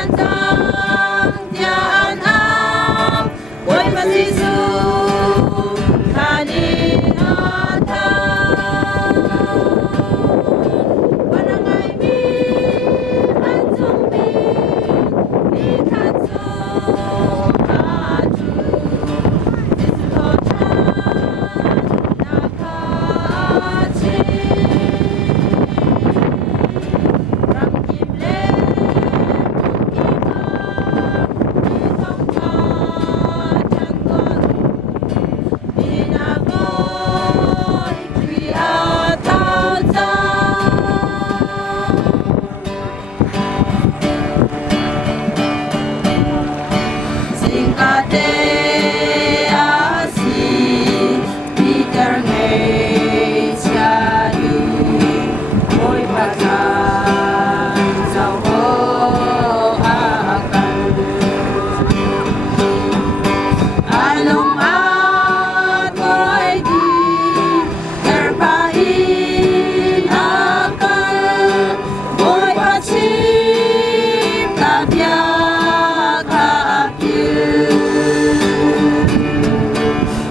Chan Chang Tia An Am Bội Phật Giêsu Tha Ni A Tha Barangay Mi An Chung Mi Ni Than Su A Chu Giêsu Tho Chan Na Kha Chi Ram Kim Le Kim Ba Ni Thong Cha Chan Tuan Ni Na Boy Tri A Thao Cha Singkate asi Peter Ngay Chadu Boy Patan Sao Ho Akan Anong at boy di Terpain akan Boy Pachim Tabiak Haapil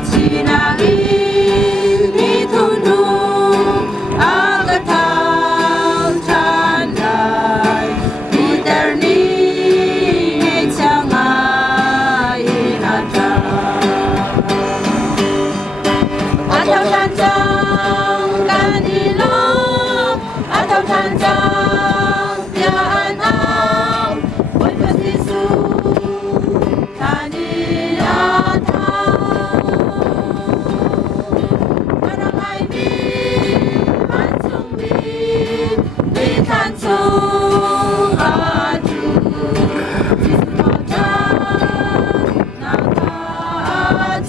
Sinangin itundong agataw Chanday Peter ni Ngaysangayin Ataw Chan Chang kanila Ataw Chan Chang Tiaan Am Boy Phật Giêsu Tha Ni A Tha Barangay Mi An Chung Mi Ni Than Chung A Chu Giêsu Tho Chan Na Kha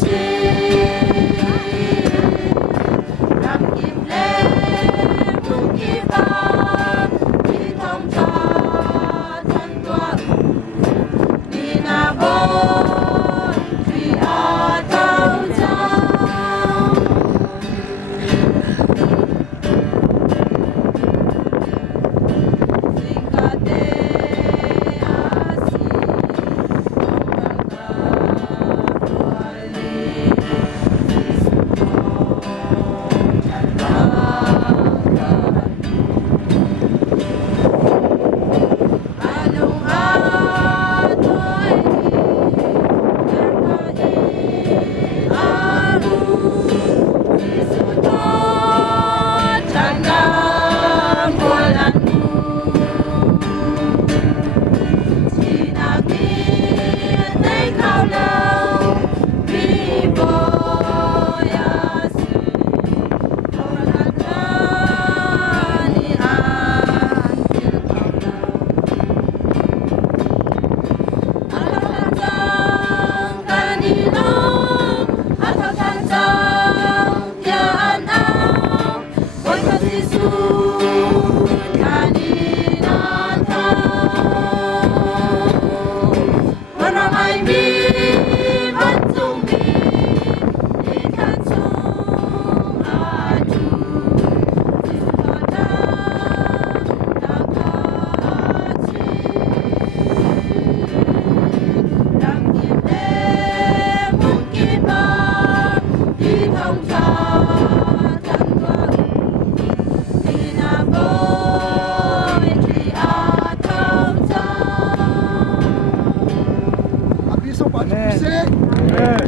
Chi Ram Kim Le Tung Kim Ba Ni Thong Cha Chan Tuan Ni Na Boy Tri A Thao Cha Singkate asi Pagkakawali Chan Pagkat Anong ato'y Terpain Aru Giêsu Tho Chan Nam Bulan Mu Sinangin Tay Khao Lâu Mi Boy Asi Bulan Ni An Til Khao Lâu Ataw Chan Chang kanila Ataw Chan Chang Tiaan Am Boy Phật Giêsu Tha Ni A Tha Barangay Mi An Chung Mi Ni Than Chung A Chu Giêsu Tho Chan Na Kha Chi Ram Kim Le Mung Kim Ba Ni Thong Cha Chan Tuan Ni Na Boy Tri A Thao Cha Abiso pa Amen. Jose. Amen.